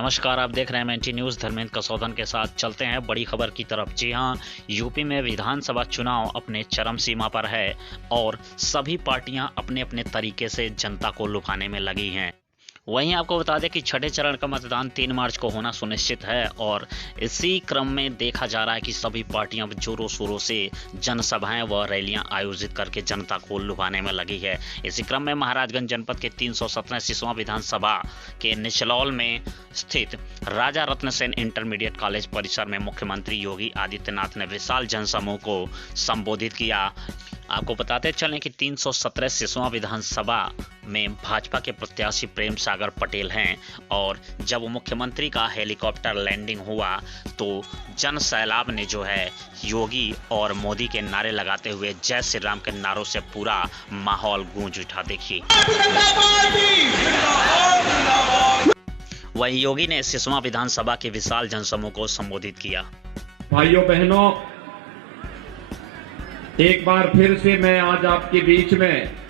नमस्कार, आप देख रहे हैं एमएनटी न्यूज़। धर्मेंद्र कसौदन के साथ चलते हैं बड़ी खबर की तरफ। जी हां, यूपी में विधानसभा चुनाव अपने चरम सीमा पर है और सभी पार्टियां अपने अपने तरीके से जनता को लुभाने में लगी हैं। वहीं आपको बता दें कि छठे चरण का मतदान 3 मार्च को होना सुनिश्चित है और इसी क्रम में देखा जा रहा है कि सभी पार्टियां जोरों शोरों से जनसभाएं व रैलियां आयोजित करके जनता को लुभाने में लगी है। इसी क्रम में महाराजगंज जनपद के 317 सिसवा विधानसभा के निचलौल में स्थित राजा रत्न सेन इंटरमीडिएट कॉलेज परिसर में मुख्यमंत्री योगी आदित्यनाथ ने विशाल जनसमूह को संबोधित किया। आपको बताते चलें कि 317 सिसवा विधानसभा में भाजपा के प्रत्याशी प्रेम सागर पटेल हैं और जब मुख्यमंत्री का हेलीकॉप्टर लैंडिंग हुआ तो जन सैलाब ने जो है योगी और मोदी के नारे लगाते हुए जय श्री राम के नारों से पूरा माहौल गूंज उठा। देखिए, वहीं योगी ने सिसवा विधानसभा के विशाल जनसमूह को संबोधित किया। भाइयों बहनों, एक बार फिर से मैं आज आपके बीच में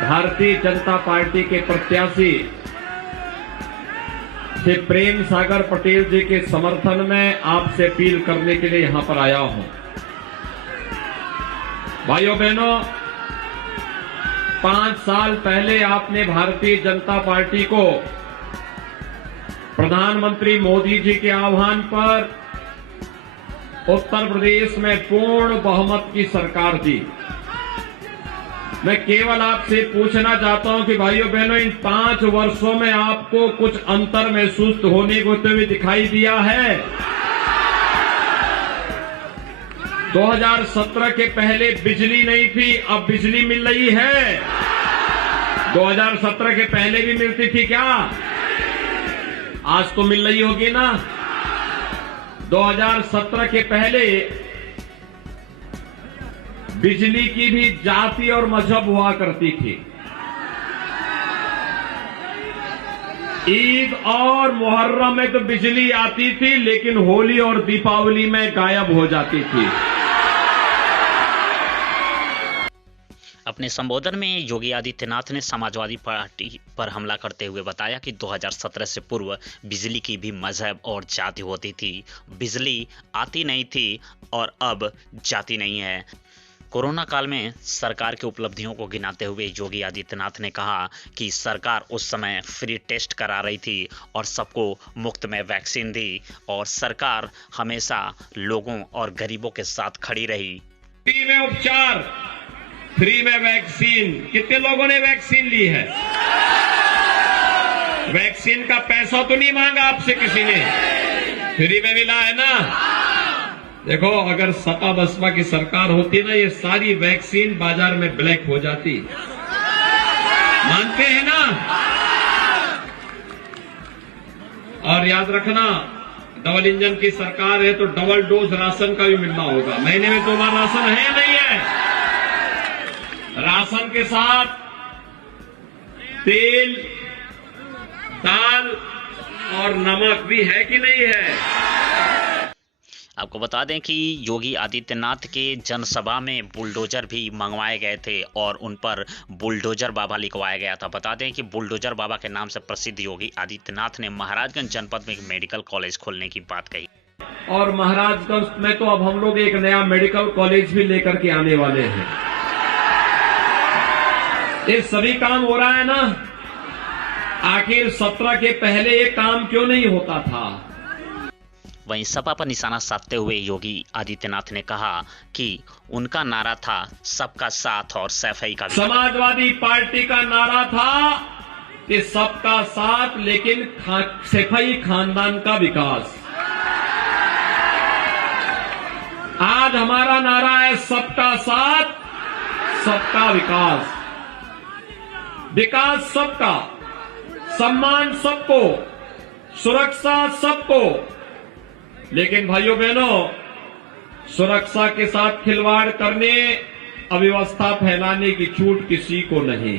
भारतीय जनता पार्टी के प्रत्याशी श्री प्रेम सागर पटेल जी के समर्थन में आपसे अपील करने के लिए यहां पर आया हूं। भाइयों बहनों, 5 साल पहले आपने भारतीय जनता पार्टी को प्रधानमंत्री मोदी जी के आह्वान पर उत्तर प्रदेश में पूर्ण बहुमत की सरकार दी। मैं केवल आपसे पूछना चाहता हूं कि भाइयों बहनों, इन 5 वर्षों में आपको कुछ अंतर महसूस होने को हुए दिखाई दिया है? 2017 के पहले बिजली नहीं थी, अब बिजली मिल रही है। 2017 के पहले भी मिलती थी क्या? आज तो मिल रही होगी ना। 2017 के पहले बिजली की भी जाति और मजहब हुआ करती थी। ईद और मुहर्रम में तो बिजली आती थी, लेकिन होली और दीपावली में गायब हो जाती थी। अपने संबोधन में योगी आदित्यनाथ ने समाजवादी पार्टी पर हमला करते हुए बताया कि 2017 से पूर्व बिजली की भी मजहब और जाति होती थी, बिजली आती नहीं थी और अब जाति नहीं है। कोरोना काल में सरकार की उपलब्धियों को गिनाते हुए योगी आदित्यनाथ ने कहा कि सरकार उस समय फ्री टेस्ट करा रही थी और सबको मुफ्त में वैक्सीन दी और सरकार हमेशा लोगों और गरीबों के साथ खड़ी रही। फ्री में उपचार, फ्री में वैक्सीन। कितने लोगों ने वैक्सीन ली है? वैक्सीन का पैसा तो नहीं मांगा आपसे किसी ने, फ्री में मिला है ना। देखो, अगर सपा बसपा की सरकार होती ना, ये सारी वैक्सीन बाजार में ब्लैक हो जाती। मानते हैं ना? और याद रखना, डबल इंजन की सरकार है तो डबल डोज राशन का भी मिलना होगा। महीने में 2 बार राशन है या नहीं है? राशन के साथ तेल, दाल और नमक भी है कि नहीं है? आपको बता दें कि योगी आदित्यनाथ के जनसभा में बुलडोजर भी मंगवाए गए थे और उन पर बुलडोजर बाबा लिखवाया गया था। बता दें कि बुलडोजर बाबा के नाम से प्रसिद्ध योगी आदित्यनाथ ने महाराजगंज जनपद में एक मेडिकल कॉलेज खोलने की बात कही। और महाराजगंज में तो अब हम लोग एक नया मेडिकल कॉलेज भी लेकर के आने वाले हैं। ये सभी काम हो रहा है ना। आखिर 17 के पहले ये काम क्यों नहीं होता था? वहीं सपा पर निशाना साधते हुए योगी आदित्यनाथ ने कहा कि उनका नारा था सबका साथ और सफाई का। समाजवादी पार्टी का नारा था कि सबका साथ, लेकिन सफाई खानदान का विकास। आज हमारा नारा है सबका साथ, सबका विकास। विकास सबका, सम्मान सबको, सुरक्षा सबको। लेकिन भाइयों बहनों, सुरक्षा के साथ खिलवाड़ करने, अव्यवस्था फैलाने की छूट किसी को नहीं।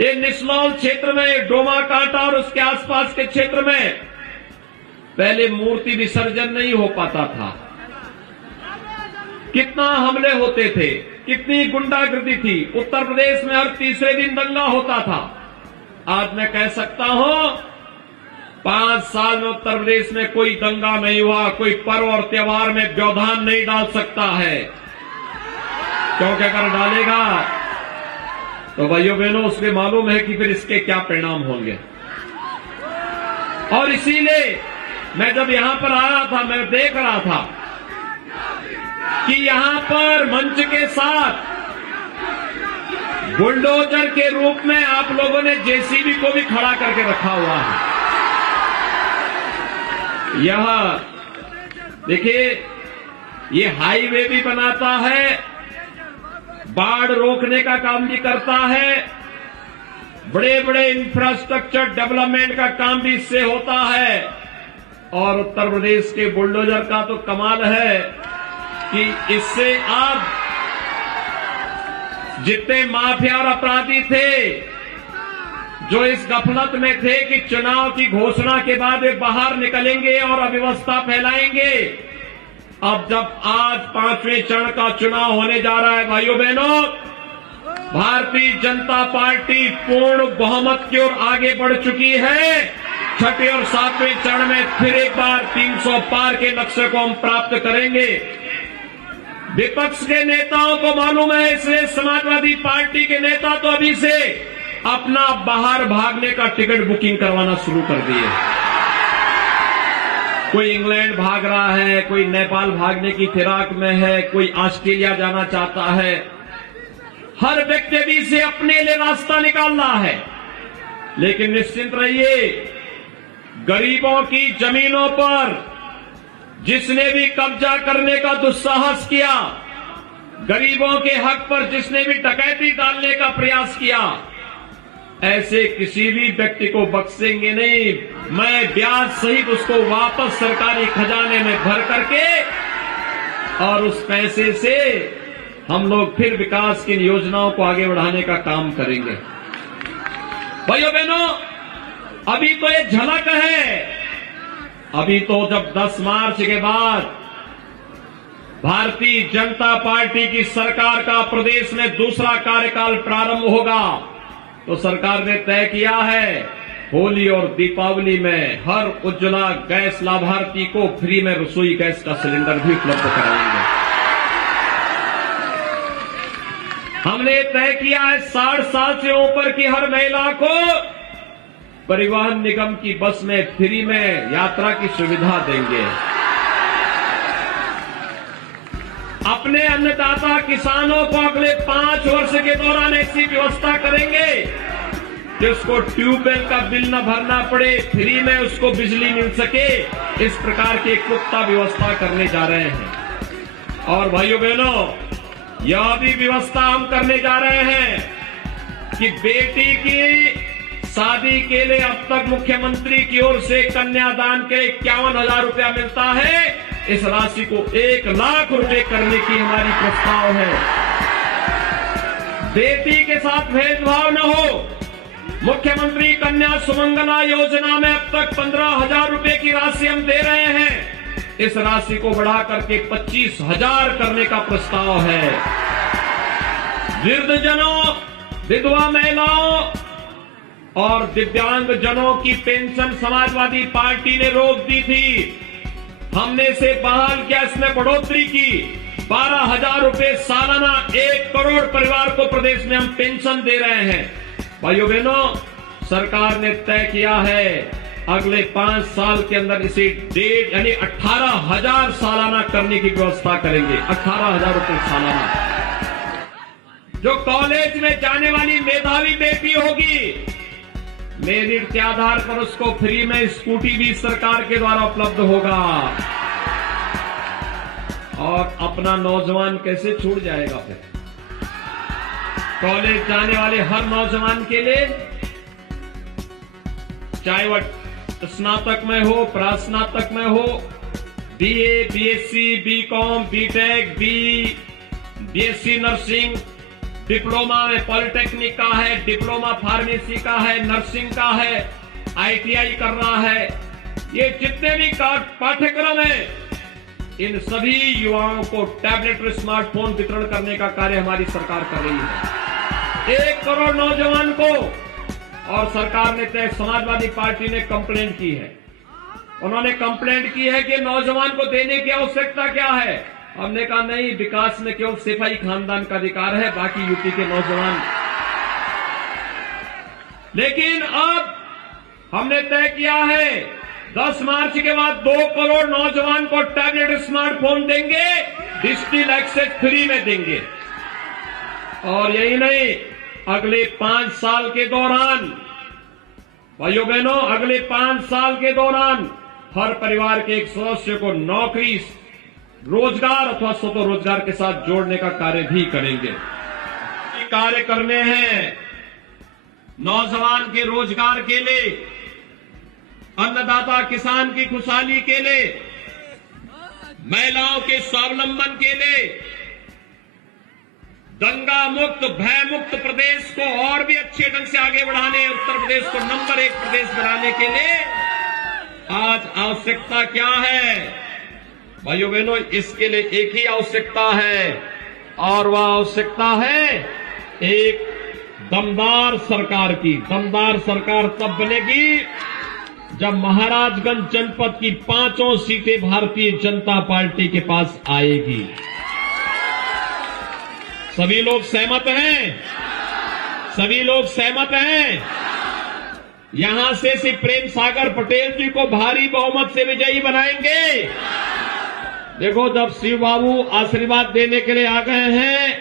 ये निचलौल क्षेत्र में, डोमा कांटा और उसके आसपास के क्षेत्र में पहले मूर्ति विसर्जन नहीं हो पाता था। कितना हमले होते थे, कितनी गुंडागर्दी थी। उत्तर प्रदेश में हर तीसरे दिन दंगा होता था। आज मैं कह सकता हूं 5 साल में उत्तर प्रदेश में कोई दंगा नहीं हुआ, कोई पर्व और त्योहार में व्यवधान नहीं डाल सकता है, क्योंकि अगर डालेगा तो भाइयों बहनों उसके मालूम है कि फिर इसके क्या परिणाम होंगे। और इसीलिए मैं जब यहां पर आ रहा था, मैं देख रहा था कि यहां पर मंच के साथ बुलडोजर के रूप में आप लोगों ने जेसीबी को भी खड़ा करके रखा हुआ है। यह देखिए, ये हाईवे भी बनाता है, बाढ़ रोकने का काम भी करता है, बड़े बड़े इंफ्रास्ट्रक्चर डेवलपमेंट का काम भी इससे होता है। और उत्तर प्रदेश के बुलडोजर का तो कमाल है कि इससे आप जितने माफिया और अपराधी थे, जो इस गफलत में थे कि चुनाव की घोषणा के बाद वे बाहर निकलेंगे और अव्यवस्था फैलाएंगे, अब जब आज 5वें चरण का चुनाव होने जा रहा है भाइयों बहनों, भारतीय जनता पार्टी पूर्ण बहुमत की ओर आगे बढ़ चुकी है। छठे और 7वें चरण में फिर एक बार 300 पार के लक्ष्य को हम प्राप्त करेंगे। विपक्ष के नेताओं को मालूम है, इसलिए समाजवादी पार्टी के नेता तो अभी से अपना बाहर भागने का टिकट बुकिंग करवाना शुरू कर दिए। कोई इंग्लैंड भाग रहा है, कोई नेपाल भागने की फिराक में है, कोई ऑस्ट्रेलिया जाना चाहता है। हर व्यक्ति भी से अपने लिए रास्ता निकाल रहा है। लेकिन निश्चिंत रहिए, गरीबों की जमीनों पर जिसने भी कब्जा करने का दुस्साहस किया, गरीबों के हक पर जिसने भी डकैती डालने का प्रयास किया, ऐसे किसी भी व्यक्ति को बख्शेंगे नहीं। मैं ब्याज सहित उसको वापस सरकारी खजाने में भर करके और उस पैसे से हम लोग फिर विकास की योजनाओं को आगे बढ़ाने का काम करेंगे। भाइयों बहनों, अभी तो ये झलक है। अभी तो जब 10 मार्च के बाद भारतीय जनता पार्टी की सरकार का प्रदेश में दूसरा कार्यकाल प्रारंभ होगा, तो सरकार ने तय किया है होली और दीपावली में हर उज्ज्वला गैस लाभार्थी को फ्री में रसोई गैस का सिलेंडर भी उपलब्ध कराएंगे। हमने तय किया है 60 साल से ऊपर की हर महिला को परिवहन निगम की बस में फ्री में यात्रा की सुविधा देंगे। अपने अन्नदाता किसानों को अगले 5 वर्ष के दौरान ऐसी व्यवस्था करेंगे कि उसको ट्यूबवेल का बिल न भरना पड़े, फ्री में उसको बिजली मिल सके। इस प्रकार की एक पुख्ता व्यवस्था करने जा रहे हैं। और भाइयों बहनों, यह भी व्यवस्था हम करने जा रहे हैं कि बेटी की शादी के लिए अब तक मुख्यमंत्री की ओर से कन्यादान के 51,000 रुपया मिलता है। इस राशि को 1 लाख रुपए करने की हमारी प्रस्ताव है। बेटी के साथ भेदभाव न हो। मुख्यमंत्री कन्या सुमंगला योजना में अब तक 15,000 रुपए की राशि हम दे रहे हैं। इस राशि को बढ़ा करके 25,000 करने का प्रस्ताव है। वृद्धजनों, विधवा महिलाओं और दिव्यांग जनों की पेंशन समाजवादी पार्टी ने रोक दी थी। हमने इसे बहाल किया, इसमें बढ़ोतरी की। 12,000 रुपए सालाना 1 करोड़ परिवार को प्रदेश में हम पेंशन दे रहे हैं। भाइयों बहनों, सरकार ने तय किया है अगले 5 साल के अंदर इसे 1.5 यानी 18,000 सालाना करने की व्यवस्था करेंगे। 18,000 रुपए सालाना। जो कॉलेज में जाने वाली मेधावी बेटी होगी, मेरिट के आधार पर उसको फ्री में स्कूटी भी सरकार के द्वारा उपलब्ध होगा। और अपना नौजवान कैसे छूट जाएगा फिर? कॉलेज जाने वाले हर नौजवान के लिए, चाहे वह स्नातक में हो, प्रास्नातक में हो, BA, BSc, BCom, BTech, BSc nursing, diploma में पॉलिटेक्निक का है, डिप्लोमा फार्मेसी का है, नर्सिंग का है, आईटीआई कर रहा है। ये जितने भी पाठ्यक्रम हैं, इन सभी युवाओं को टैबलेट और स्मार्टफोन वितरण करने का कार्य हमारी सरकार कर रही है। 1 करोड़ नौजवान को और सरकार ने तय समाजवादी पार्टी ने कंप्लेंट की है। उन्होंने कंप्लेंट की है कि नौजवान को देने की आवश्यकता क्या है। हमने कहा नहीं, विकास में केवल सिपाही खानदान का अधिकार है, बाकी यूपी के नौजवान। लेकिन अब हमने तय किया है 10 मार्च के बाद 2 करोड़ नौजवान को टैबलेट स्मार्टफोन देंगे, डिजिटल एक्सेस फ्री में देंगे। और यही नहीं, अगले 5 साल के दौरान भाइयों बहनों, अगले 5 साल के दौरान हर परिवार के एक सदस्य को नौकरी, रोजगार अथवा स्वतः रोजगार के साथ जोड़ने का कार्य भी करेंगे। कार्य करने हैं नौजवान के रोजगार के लिए, अन्नदाता किसान की खुशहाली के लिए, महिलाओं के स्वावलंबन के लिए, दंगा मुक्त, भय मुक्त प्रदेश को और भी अच्छे ढंग से आगे बढ़ाने, उत्तर प्रदेश को नंबर 1 प्रदेश बनाने के लिए आज आवश्यकता क्या है भाइयों बहनों? इसके लिए एक ही आवश्यकता है और वह आवश्यकता है एक दमदार सरकार की। दमदार सरकार तब बनेगी जब महाराजगंज जनपद की 5 सीटें भारतीय जनता पार्टी के पास आएगी। सभी लोग सहमत हैं? सभी लोग सहमत हैं? यहां से श्री प्रेम सागर पटेल जी को भारी बहुमत से विजयी बनाएंगे। देखो, जब शिव बाबू आशीर्वाद देने के लिए आ गए हैं,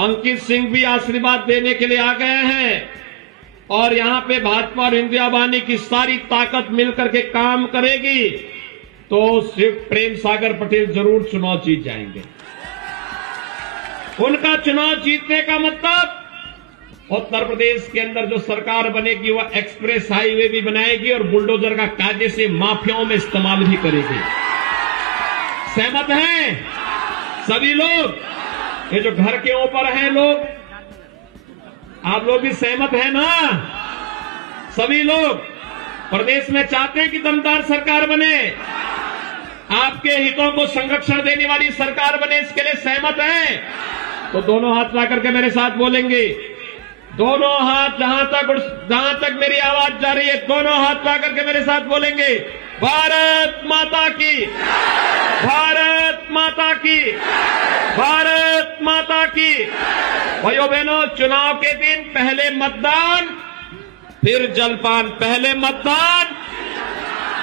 अंकित सिंह भी आशीर्वाद देने के लिए आ गए हैं, और यहां पे भाजपा और इंडिया वाहिनी की सारी ताकत मिलकर के काम करेगी, तो सिर्फ प्रेम सागर पटेल जरूर चुनाव जीत जाएंगे। उनका चुनाव जीतने का मतलब उत्तर प्रदेश के अंदर जो सरकार बनेगी वह एक्सप्रेस हाईवे भी बनाएगी और बुलडोजर का कायदे से माफियाओं में इस्तेमाल भी करेगी। सहमत हैं सभी लोग? ये जो घर के ऊपर हैं लोग, आप लोग भी सहमत हैं ना? सभी लोग प्रदेश में चाहते हैं कि दमदार सरकार बने, आपके हितों को संरक्षण देने वाली सरकार बने, इसके लिए सहमत हैं? तो दोनों हाथ ला करके मेरे साथ बोलेंगे। दोनों हाथ जहां तक मेरी आवाज जा रही है, दोनों हाथ ला करके मेरे साथ बोलेंगे, भारत माता की, भारत माता की, भारत माता की। भाइयों बहनों, चुनाव के दिन पहले मतदान फिर जलपान। पहले मतदान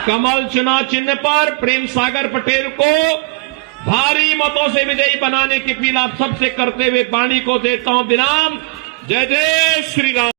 कमल चुनाव चिन्ह पर प्रेम सागर पटेल को भारी मतों से विजयी बनाने की अपील आप सबसे करते हुए वाणी को देता हूं विराम। जय जय श्री राम।